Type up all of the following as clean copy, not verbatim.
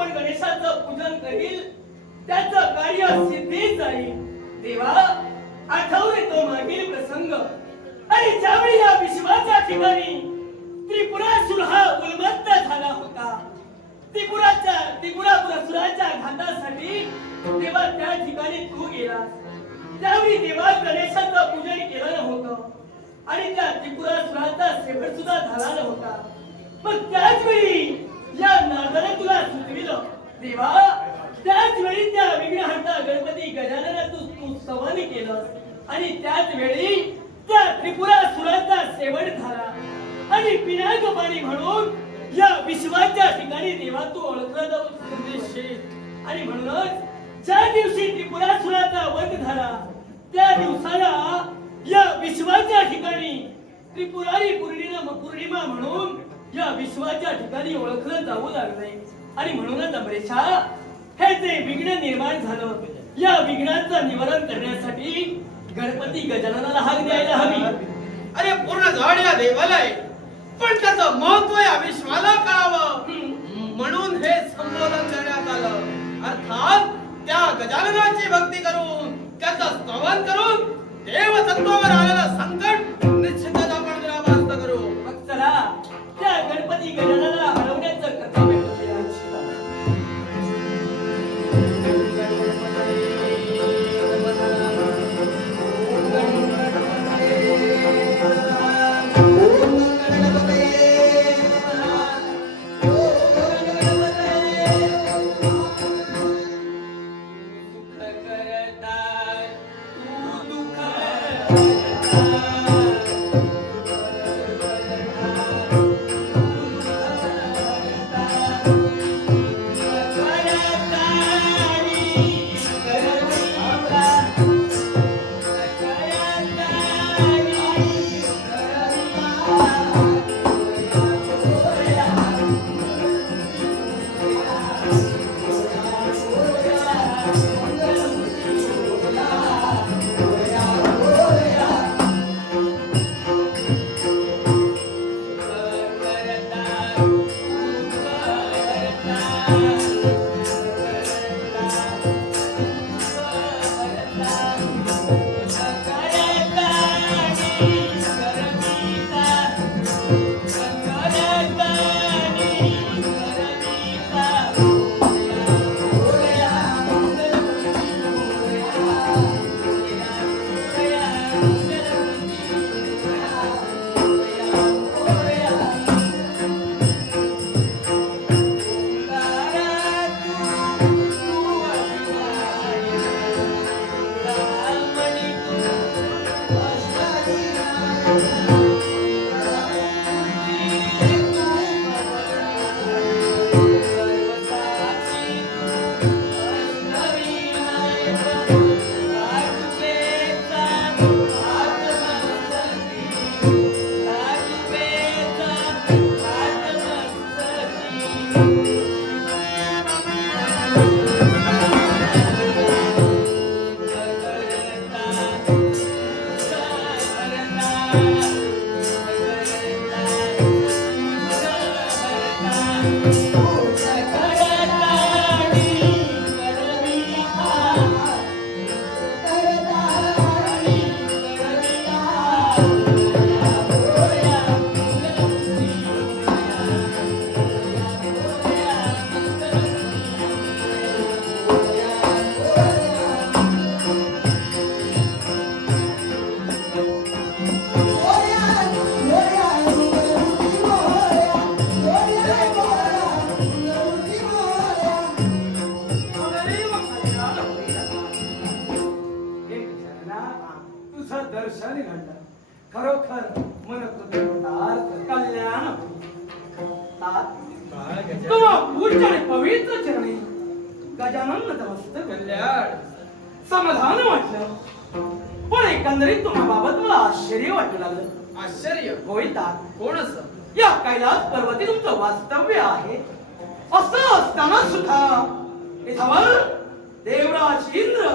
कोण गणेशाचं पूजन करील त्याचं कार्य सिद्धीच जाईल. देवा आठवले तो मागील प्रसंग. आणि ज्यावेळी या विश्वाच्या ठिकाणी त्रिपुरासुर हा उन्मत्त झाला होता, त्रिपुरासुराच्या घातासाठी देवा त्या ठिकाणी तू गेलास. त्यावेळी देवा गणेशाचं पूजन केलं नव्हतं आणि त्या त्रिपुरासुराचा शेवट सुद्धा झाला नव्हता. मग त्याच वेळी या नारदाने तुला सुचविलं देवा. त्याच वेळी त्या विघ्नहर्ता गणपती गजाननाला तू स्तवन केलं आणि त्याच वेळी त्या त्रिपुरासुराचा शेवट झाला. आणि पिनाक पाणी म्हणून या विश्वाच्या ठिकाणी देवा तू ओळखला जाऊ संदेश. आणि म्हणूनच ज्या दिवशी त्रिपुरासुराचा वध झाला त्या दिवसाला या विश्वाच्या ठिकाणी त्रिपुरारी पौर्णिमा म्हणून या विश्वाच्या ठिकाणी ओळखलं जाऊ लागले. आणि म्हणूनच अमरेशा हे जे विघ्न निर्माण झालं या विघ्नाचं निवारण करण्यासाठी गणपती गजाननाला हाक द्यायला हवी. अरे पूर्ण झाड या देवाला आहे, पण त्याचं महत्व या विश्वाला कळावं म्हणून हे संबोधन करण्यात आलं. अर्थात त्या गजाननाची भक्ती करून त्याचं स्तवन करून देवतत्वावर आलेलं संकट निश्चितच आपण निरामस्त करू. मग चला त्या गणपती गजाननाला हरवण्याचं कर्तव्य करूया. दर्शन घडलं खरोखर मन कल्याण पूज्य आणि पवित्र चरणी गजानन नतमस्तक कल्याण समाधान वाटलं. पण एकंदरीत तुम्हाबाबत मला आश्चर्य वाटू लागलं. आश्चर्य गोविंदा कोण असं? या कैलास पर्वती तुमचं वास्तव्य आहे असं असताना सुद्धा इथवर देवराज इंद्र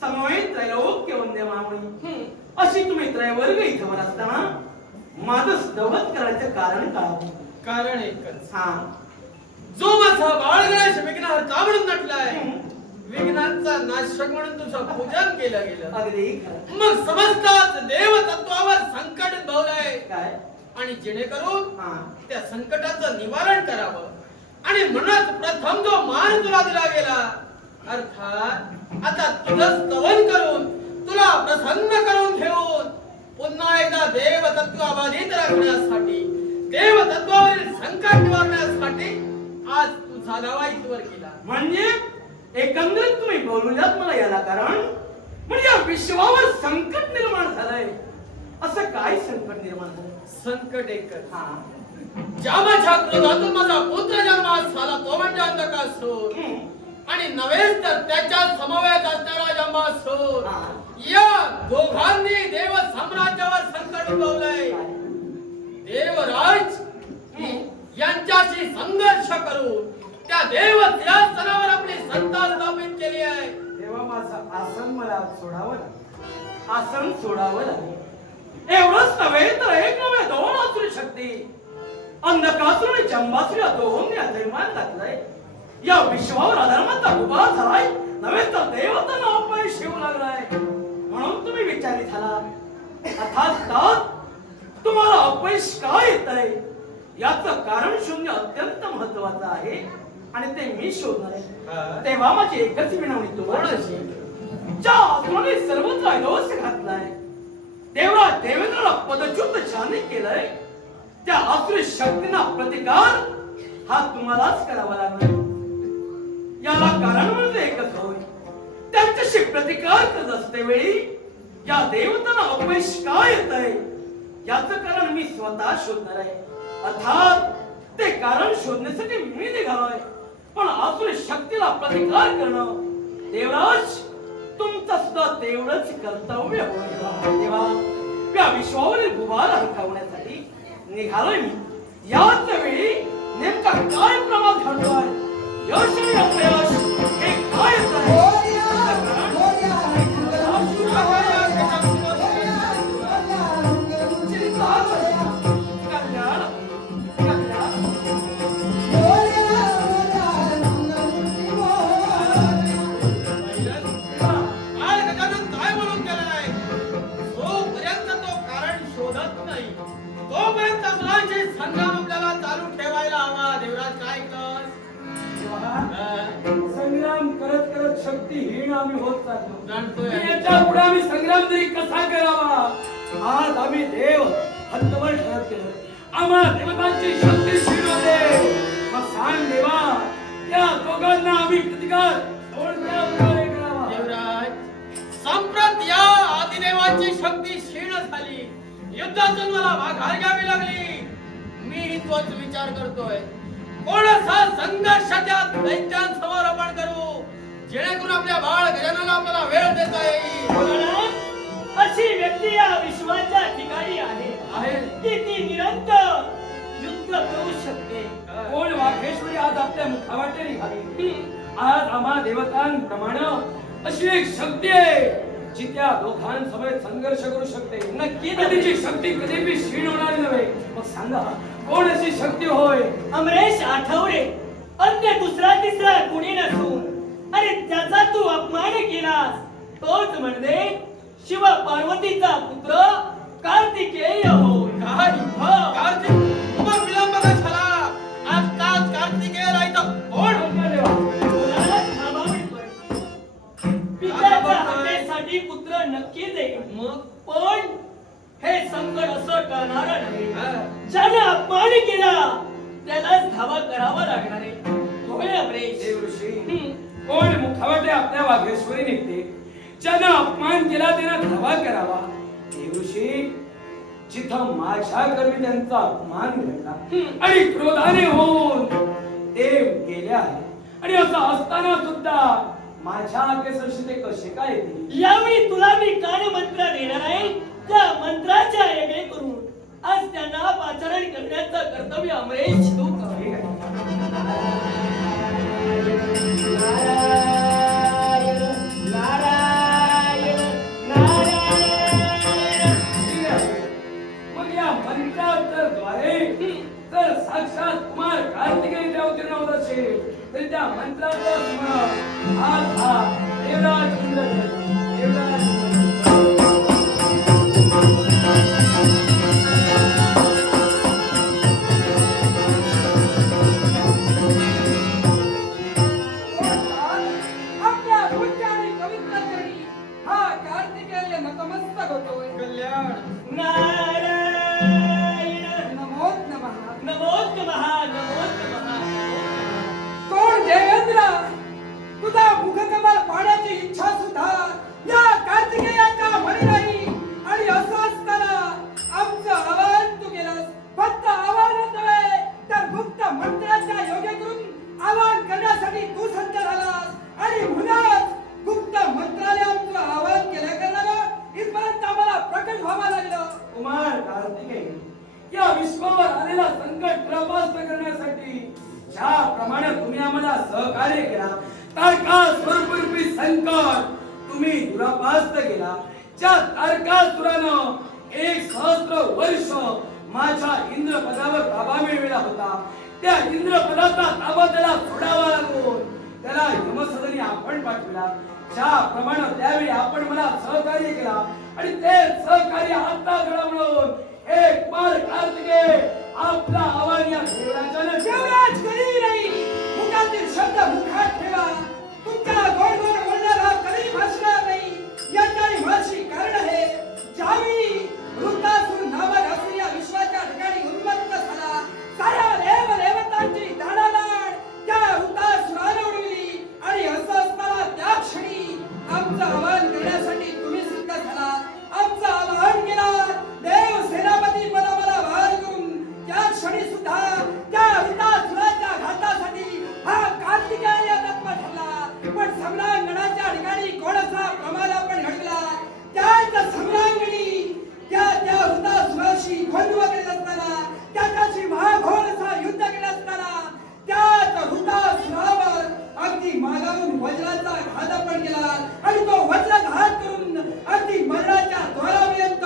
समवेत त्रैलोक्य वंदे महामुनी अशी तुम्ही त्रैवर्ग इथवर असताना माझं स्तवन करायचं कारण काय? कारण एकच, हा जो माझा बाळगणेश विघ्नहर्ता म्हणून नटलाय, विघ्नांचा नाशक म्हणून तुझं पूजन केलं गेलं. अगदी खरं. मग समजताच देव तत्वावर संकट उद्भवलंय काय आणि जेणेकरून हा त्या संकटाचं निवारण करावं आणि म्हणूनच प्रथम जो मान तुला दिला गेला, अर्थात आता तुझं स्तवन करून तुला प्रसन्न करून घेऊन पुन्हा एकदा देव तत्वाबाधित राखण्यासाठी, देव तत्वावरील संकट निवारण्यासाठी आज तुझा दावा इथवर केला. म्हणजे एकंदरीत तुम्ही बोलूयात मला याला कारण म्हणजे या विश्वावर संकट निर्माण झालंय. असं काय संकट निर्माण झालं? संकट एकच, हा ज्या माझ्या क्रोधातून माझा पुत्र जन्मास झाला तो म्हणजे अंधकासूर, आणि नव्हेच तर त्याच्या समवेत असणारा जंबासूर, हा. या दोघांनी देव साम्राज्यावर संकट उद्भवलंय. देवराज यांच्याशी संघर्ष करून त्या देव सिंहासनावर आपली सत्ता स्थापित केली आहे. तेव्हा माझं आसन मला सोडावं लागेल. आसन सोडावं लागेल. एवढंच नव्हे तर एक नव्हे दोन असुरी शक्ती अंधकासूर आणि जंबासूर या दोन्ही अधर्मान घातलंय. या विश्वावर अधर्माचा उभा झालाय, नव्हे तर देवतांना अपयश येऊ लागलाय. म्हणून तुम्ही विचारी झाला, अर्थात तुम्हाला अपयश का येतंय याचं कारण शून्य अत्यंत महत्वाचं आहे आणि ते मी शोधणार आहे. तेव्हा माझी एकच विनवणी तुम्हाला, ज्या असुराने सर्वत्र ऐलोस घातलाय, देवराज देवेंद्राला पदच्युत ज्याने केलंय, त्या असुरी शक्तींना प्रतिकार हा तुम्हालाच करावा लागणार. याला कारण म्हणजे एकच होय, त्यांच्याशी प्रतिकार करत असते वेळी या देवतांना अपयश का येतंय याचं कारण मी स्वतः शोधणार आहे. अर्थात ते कारण शोधण्यासाठी मी निघालोय, पण असुरी शक्तीला प्रतिकार करणं देवराज तुमचं सुद्धा तेवढंच कर्तव्य होय. तेव्हा या विश्वावरील गुबार हलकावण्यासाठी निघालोय मी. याच वेळी नेमका काय प्रमाद घडतोय, यश आणि अपयश हे काय येत आहे? काय गजानन काय बोलून गेलाय? जोपर्यंत तो कारण शोधत नाही तोपर्यंत असुरांचे संग्राम आपल्याला चालू ठेवायला हवा. देवराज काय ऐकलं? संग्राम करत करत शक्तीहीन आम्ही होत चाललो. जाणतोय. याच्या पुढे आम्ही संग्राम तरी कसा करावा? आज आम्ही देव हत्तवर ठरत केलं. आम्हाला देवतांची शक्ती शिरवते. मग सांग देवा, या दोघांना आम्ही प्रतिकार कोणत्या प्रकारे करावा? देवराज, संप्रत या आदिदेवाची शक्ती क्षीण झाली, युद्धातून मला माघार घ्यावी लागली. मी तोच विचार करतोय, कोणाचा संघर्ष त्या दैत्यांसमोर आपण करू जेणेकरून आपल्या बाळ गजाननाला आपल्याला वेळ देता येईल. भोलानाथ, अशी व्यक्ती या विश्वाच्या ठिकाणी आहे की ती निरंतर युद्ध करू शकते. कोण वाघेश्वरी आज आपल्या मुखावाटे निघाली. आज आम्हा देवतांप्रमाणे अशी एक शक्ती आहे जी त्या दोघांसमवेत संघर्ष करू शकते. नक्की तिची शक्ती कधी बी क्षीण होणार नव्हे. मग सांगा कोण अशी शक्ती होय? अमरेश आठवडे, अन्य दुसरा तिसरा कुणी नसून आणि त्याचा तू अपमान केलास तोच म्हणजे शिव पार्वतीचा पुत्र कार्तिकेय होय. काय? कार्तिक? मग विलंब का झाला? आत्ताच कार्तिकेय राहितं कोण? भोलानाथ थांबा म्हणतोय. पित्याच्या हत्येसाठी पुत्र नक्की देईल, मग पण हे संकट असं टळणार नाही. हा. ज्याने अपमान केला त्यालाच धावा करावा लागणार आहे. होय अमरेश. देवऋषी, कोण मुखावाटे आपल्या वाघेश्वरी निघते, ज्यानं अपमान केला त्यानं धावा करावा. देवऋषी, जिथं माझ्या कर्मी त्यांचा अपमान घडला आणि क्रोधाने होऊन ते गेले आहे, आणि असं असताना सुद्धा माझ्या केसरशी ते कसे काय येतील? यावेळी तुला मी काय मंत्र देणार आहे, त्या मंत्राच्या ऐगे करून आज त्यांना पाचारण करण्याचं कर्तव्य अमरेश तू कर. ठीक आहे. नारायण नारायण ठीक आहे. मग या मंत्राद्वारे जर साक्षात कुमार कार्तिकेय अवतीर्ण होत असेल तरी त्या मंत्राचा स्मरण आज हा देवराज इंद्र देवराज आपल्या पूज्य आणि पवित्र चरणी हा कार्तिकेय नतमस्तक होतोय. कल्याण नारायण नमो नमः. नमोच महा नमोच महा कोण देवेंद्र, तुझा मुखकमल पाहण्याची इच्छा सुद्धा या कार्तिकेयाच्या मनी नाही. आणि असं असताना आमचं आवाहन तू केलंस. फक्त आवाहन नव्हे तर गुप्त मंत्राच्या योगे करून आवाहन करण्यासाठी तू सज्ज झालास. आणि म्हणूनच गुप्त मंत्राने आमचं आवाहन केल्या कारणानं इथपर्यंत आम्हाला प्रकट व्हावं लागलं. कुमार कार्तिकेय या विश्वावर आलेला संकट परास्त करण्यासाठी ज्याप्रमाणे तुम्ही आम्हाला सहकार्य केला, तारकासुररूपी संकट तुम्ही दुरापास्त केला. ज्या तारकासुरानं 1,000 वर्ष माझ्या इंद्रपदावर ताबा मिळविला होता, त्या इंद्रपदाचा ताबा त्याला सोडावा लागून त्याला यमसदनी आपण पाठविला. ज्याप्रमाणे त्यावेळी आपण मला सहकार्य केला आणि ते सहकार्य आता घडवून एक मार कार्तिकेय आपला आव्हान या देवराजाने देवराज कधी नाही. मुखातील शब्द मुखात ठेवा. तुमच्या गोड गोड बोलण्याला कधी भासणार नाही. याच्याने मुळाशी कारण आहे. ज्यावेळी वृत्तासुर नावात असलेल्या विश्वाच्या ठिकाणी उन्मत्त झाला, साऱ्या देव देवतांची दाणादाण त्या वृत्तासुराने उडविली. आणि असं असताना त्या क्षणी आमचं आवाहन करण्यासाठी तुम्ही सिद्ध झाला. आमचं आवाहन केला. देव सेनापती पदाला वार करून त्या क्षणी सुद्धा त्या वृत्तासुराच्या घातासाठी हा कार्तिकेय तत्व ठरला. पण सम्रांगणाच्या ठिकाणी कोणाचा प्रमाद आपण घडविला. त्याच सम्रांगणी त्या वृत्तासुराशी द्वंद्व करीत असताना, त्याच्याशी महाघोर असं युद्ध करत असताना त्याच वृत्तासुरावर अगदी मागावून वज्राचा घात आपण केला. आणि तो वज्रघात करून अगदी मरणाच्या द्वारापर्यंत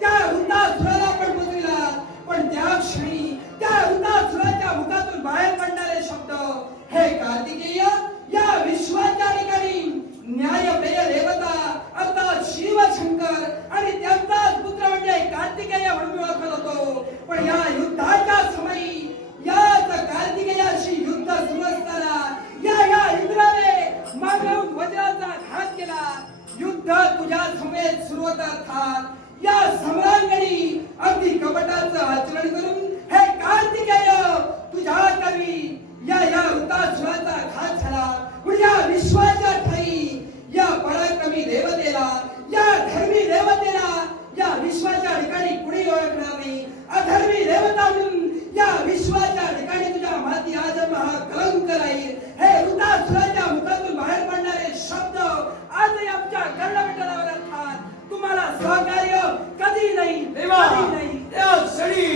त्या वृत्तासुराला आपण पोचविला. पण त्या क्षणी त्या वृत्तासुराच्या मुखातून बाहेर पडणारे शब्द, हे कार्तिकेय, या विश्वाच्या ठिकाणी न्यायप्रिय देवता अर्थात शिव शंकर आणि त्यांचाच पुत्र म्हणजे कार्तिकेय म्हणून मी ओळखत होतो. पण या युद्धाच्या समयी याच कार्तिकेयाशी युद्ध सुरू असताना या इंद्राने मागावून वज्राचा घात केला. युद्ध तुझ्या समेत सुरू होत अर्थात या सम्रांगणी अगदी कपटाचं आचरण करून हे कार्तिकेय तुझ्या कवी या वृत्तासुराचा घात झाला. या विश्वाच्या ठाई या पराक्रमी देवतेला, या धर्मी देवतेला या विश्वाच्या ठिकाणी कुणी ओळखणार नाही. अधर्मी देवता म्हणून या विश्वाच्या ठिकाणी तुझ्या माती आजन्म हा कलंक राहील. हे वृत्तासुराच्या मुखातून बाहेर पडणारे शब्द आजही आमच्या कर्णमंडलावर असतात. तुम्हाला सहकार्य कधी नाही, देवा, कधी नाही. त्या क्षणी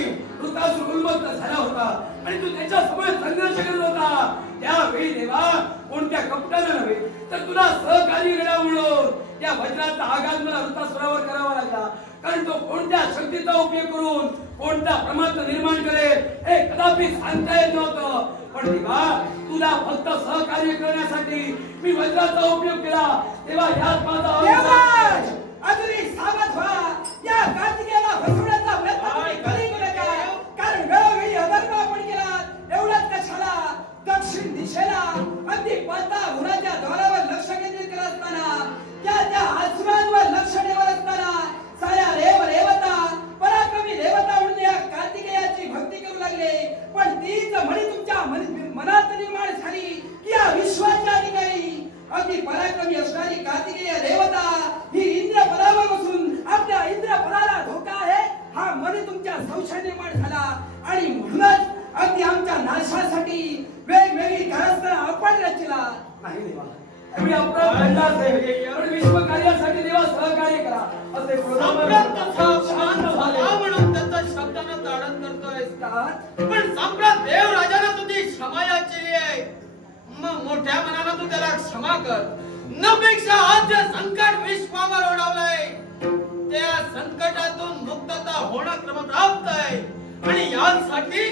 वृत्तासुर उन्मत्त झाला होता आणि तू त्याच्या समोर संघर्ष करत होता. त्यावेळी देवा कोणत्या कपटानं नव्हे तर तुला सहकार्य करण्यामुळं त्या वज्राचा आघात मला वृत्तासुरावर करावा लागला. कारण तो कोणत्या शक्तीचा उपयोग करून कोणता प्रमाद निर्माण करेल हे कदापि सांगता येत नव्हतं. पण देवा तुला फक्त सहकार्य करण्यासाठी मी वज्राचा उपयोग केला. तेव्हा यात माझा देवराज, अजूनही सावध व्हा. या कार्तिकेयाला फसवण्याचा प्रयत्न तुम्ही कधी करू नका. कारण वेळोवेळी अधर्म आपण केला. एवढंच कशाला दक्षिण दिशेला अगदी पळता उन्हाच्या द्वारावर लक्ष केंद्रित करत असताना, त्या आसमानावर लक्ष ठेवत असताना साऱ्या देवता पराक्रमी देवता म्हणून या कार्तिकेयाची भक्ती करू लागले. पण तीच म्हणी तुमच्या मनात निर्माण झाली की या विश्वाच्या ठिकाणी अगदी पराक्रमी असणारी कार्तिकेय देवता ही इंद्रपदावर बसून आपल्या इंद्रपदाला धोका आहे हा मनी तुमच्या संशय निर्माण झाला. आणि म्हणूनच अगदी आमच्या नाशासाठी वेगवेगळी कारस्थानं आपण रचला. नाही देवा, मी अपराध घडला असेल पण विश्व कार्यासाठी देवा सहकार्य करा असे सम्राट तसा शांत झाला म्हणून त्याचा शब्दानं ताडण करतोय. पण सम्राट देवराजानं तुझी क्षमा याचली आहे. मग मोठ्या मनानं तू त्याला क्षमा कर. नपेक्षा आज जे संकट विश्वावर ओढवलंय त्या संकटातून मुक्तता होणं क्रमप्राप्त आहे. आणि यासाठी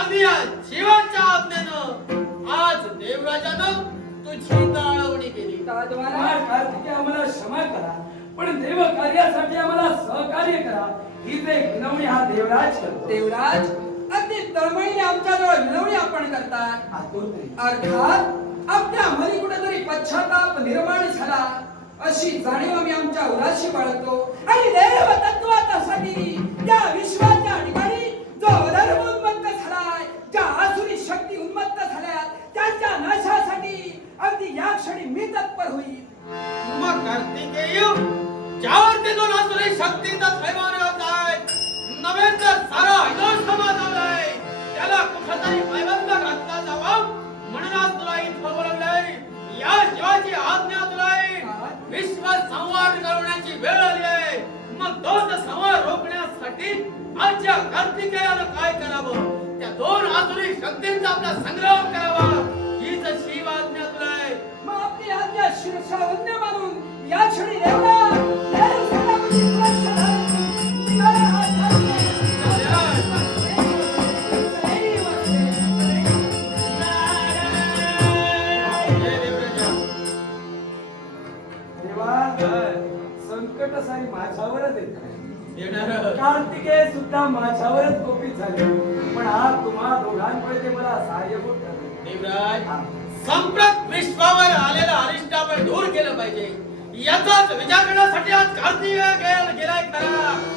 अगदी या जीवाच्या आज्ञेनं आज देवराजानं तुझी ताळवणी केली. ताजवाला कार्तिके आम्हाला क्षमा करा, पण देव कार्यासाठी आम्हाला सहकार्य करा. ही जे विनवणी हा देवराज करतो. देवराज अगदी तळमळीने आमच्याजवळ विनवणी आपण करतात. आतुरतेने. अर्थात आपल्या मनी कुठेतरी पश्चाताप निर्माण झाला अशी जाणीव आम्ही आमच्या उराशी बाळगतो आणि देव तत्वासाठी या विश्वाच्या ठिकाणी जो अधर्म उन्मत्त झालाय, ज्या आसुरी शक्ती उन्मत्त झाल्या त्यांच्या नाशासाठी अगदी या क्षणी मी तत्पर होईल. मग कार्तिकेय ज्यावर ते दोन आसुरी शक्तीचा थैमान होताय, नव्हे तर सारा हिंदू समाज आलाय, त्याला कुठेतरी पायबंद घातला जावा म्हणून आज तुला इथं बोलवलंय. या शिवाची आज्ञा तुला विश्व संवाद करवण्याची वेळ आली आहे. मग दोन संवाद रोखण्यासाठी आजच्या कार्तिकेयानं काय करावं? त्या दोन आसुरी शक्तींचा आपला संग्राम करावा. हीच शिव आज्ञा तुला आहे. मग आपली आज्ञा शिरसावन्य मानून या क्षणी देवला देव सेनापती सुरक्षा धरून निघाला हा धार्मिक. देवा, संकट सारी माझ्यावरच येत. येणार कार्तिकेय सुद्धा माझ्यावरच कोपित झाले, पण आज तुम्हा दोघांमुळे ते मला सहाय्यभूत ठरले. देवराज, संप्रत विश्वावर आलेला अरिष्ट आपण दूर केलं पाहिजे. याचाच विचार करण्यासाठी आज कार्तिकेय गेलाय खरा.